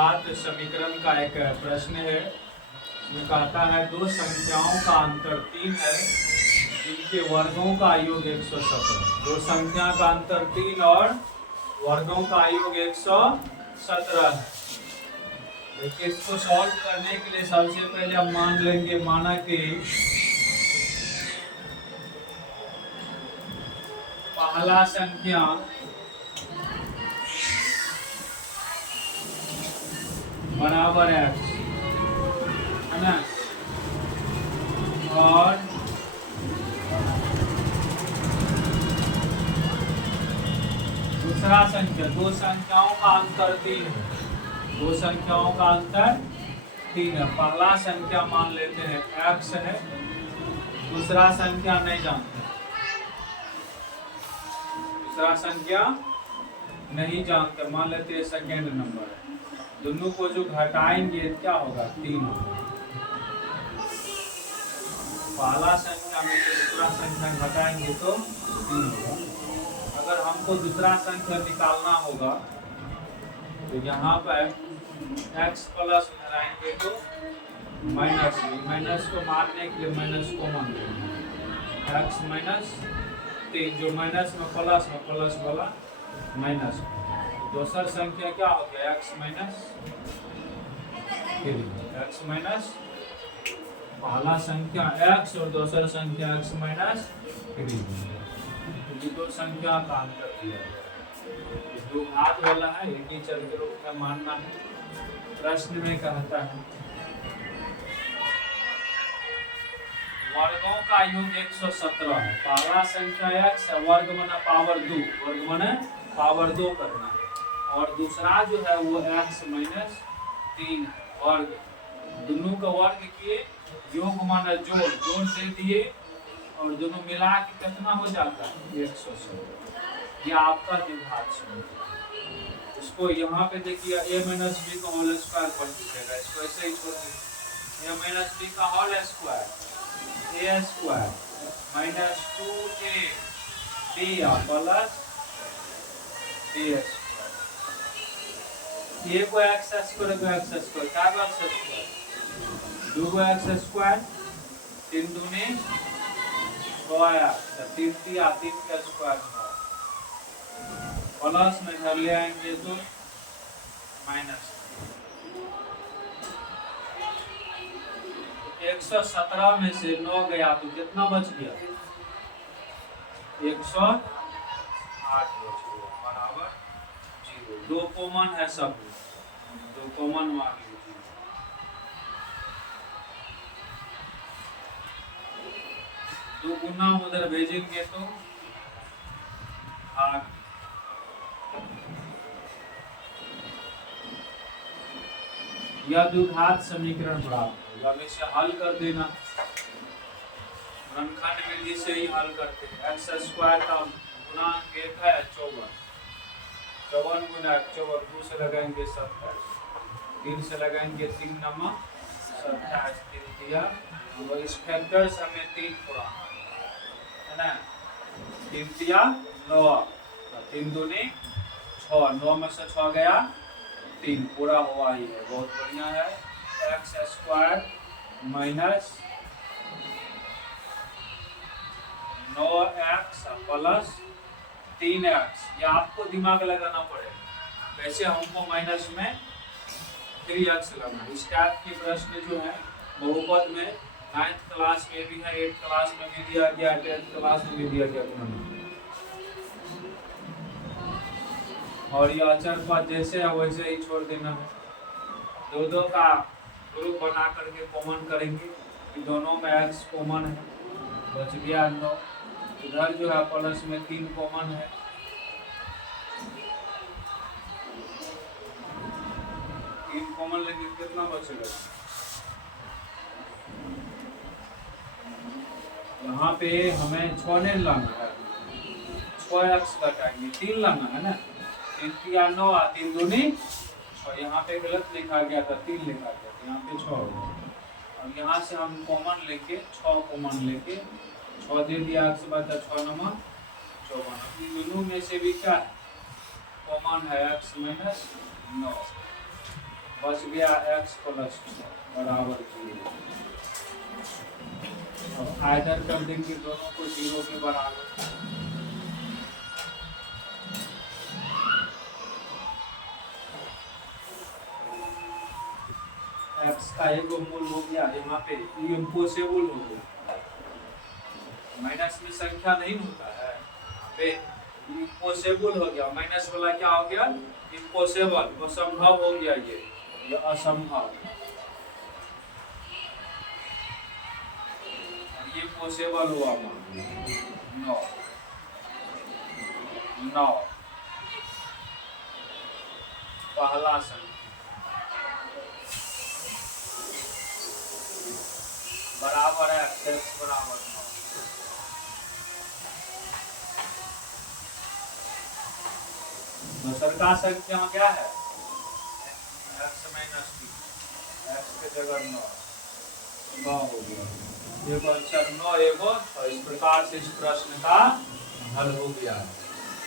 द्विघात समीकरण का एक प्रश्न है। इसमें कहता है दो संख्याओं का अंतर 3 है जिनके वर्गों का योग 117। दो संख्या का अंतर 3 और वर्गों का योग 117 है। देखिए, इसको सॉल्व करने के लिए सबसे पहले हम मान लेंगे, माना कि पहला संख्या बराबर x है ना, और दूसरा संख्या, दो संख्याओं का अंतर 3 है। दो संख्याओं का अंतर 3 है। पहला संख्या मान लेते हैं x है, दूसरा संख्या नहीं जानते, दूसरा संख्या नहीं जानते, मान लेते हैं सेकेंड नंबर है। दोनों को जो घटाएंगे क्या होगा, 3 होगा। पहला संख्या में से दूसरा संख्या घटाएंगे तो 3 होगा। अगर हमको दूसरा संख्या निकालना होगा तो यहाँ पर x प्लस घटाएंगे तो माइनस, माइनस को मारने के लिए माइनस कॉमन लेंगे, x माइनस 3, जो माइनस में प्लस वाला माइनस। दूसरा संख्या क्या हो गया, x माइनस 3, x माइनस, पहला संख्या x और दूसरा संख्या x माइनस 3। ये दो संख्या का अंतर दिया गया, दो घात वाला है, इन्हीं चर के रूप में मानना है। प्रश्न में कहता है वर्गों का योग 117 है। पहला संख्या x है, वर्ग माना पावर 2, वर्ग माना पावर 2 करना है, और दूसरा जो है वो x माइनस 3 वर्ग। दोनों का वर्ग किए, योग माना जोड़, जोड़ दे दिए, और दोनों मिला के कितना हो जाता है 117। ये आपका द्विघात समीकरण। इसको यहाँ पे देखिए a माइनस b का होल स्क्वायर पढ़ लीजिएगा, इसको ऐसे ही छोड़ दीजिए। a माइनस b का whole square, a square minus 2ab plus b square. ये को x स्क्वायर को x स्क्वायर, क्या बात स्क्वायर, 2 x स्क्वायर, 3 दूनी 6, 3 का स्क्वायर प्लस में घर ले आएंगे तो माइनस। 117 में से 9 गया तो कितना बच गया, 108 बच गया, बराबर 0। 2 कॉमन है, सब 2 कॉमन मान लीजिए। दो गुना उधर भेजेंगे तो भाग। यह द्विघात समीकरण प्राप्त होगा। इसे हल कर देना, रणखंड विधि से ही हल करते हैं। x स्क्वायर का गुणांक 1 है 54, 54 गुना 54, 2 से लगाएंगे 27, 3 से लगाएंगे 3 नमक 27, 3 दिया। और इस फैक्टर से हमें 3 पूरा है ना, 3 दिया 9, 3 दूनी 6, 9 में से 6 गया 3, पूरा हुआ ही है, बहुत बढ़िया है। x square minus 9x plus 3x, ये आपको दिमाग लगाना पड़ेगा। वैसे हमको माइनस में 3x लगाना। इस टाइप के प्रश्न जो है बहुपद में 9th क्लास में भी है, 8th क्लास में भी दिया गया, 10th क्लास में भी दिया गया। और ये अचर पद जैसे है वैसे ही छोड़ देना है। दो का ग्रुप बना करके कॉमन करेंगे कि दोनों में x कॉमन है, बच गया 9। इधर जो है प्लस में 3 कॉमन है, 3 कॉमन लेके कितना बचेगा, यहाँ पे हमें 6 नहीं लाना है, 6x घटाएंगे, 3 लाना है ना, 3 या 9, 3 दूनी 6। यहाँ पे गलत लिखा गया था, 3 लिखा गया था, यहाँ पे 6 हो गया। और यहाँ से हम कॉमन लेके 6 कॉमन लेके 6 दे दिया, x बचा 6 नंबर 54। इन दोनों में से भी क्या है कॉमन है, x माइनस 9। बच गया x प्लस 6 बराबर 0। अब आयदर कर देंगे दोनों को 0 के बराबर। x का एक मूल हो गया, यहाँ पे इम्पॉसिबल हो गया, माइनस में संख्या नहीं होता है, पे इम्पॉसिबल हो गया, माइनस वाला क्या हो गया, इम्पॉसिबल, असंभव हो गया, ये असंभव, ये पॉसिबल हुआ 9 9 पहला संख्या बराबर है x बराबर 9। दूसर का संख्या क्या है, x माइनस 3, x के जगह 9 हो गया, एगो आंसर 9 एगो, तो इस प्रकार से इस प्रश्न का हल हो गया।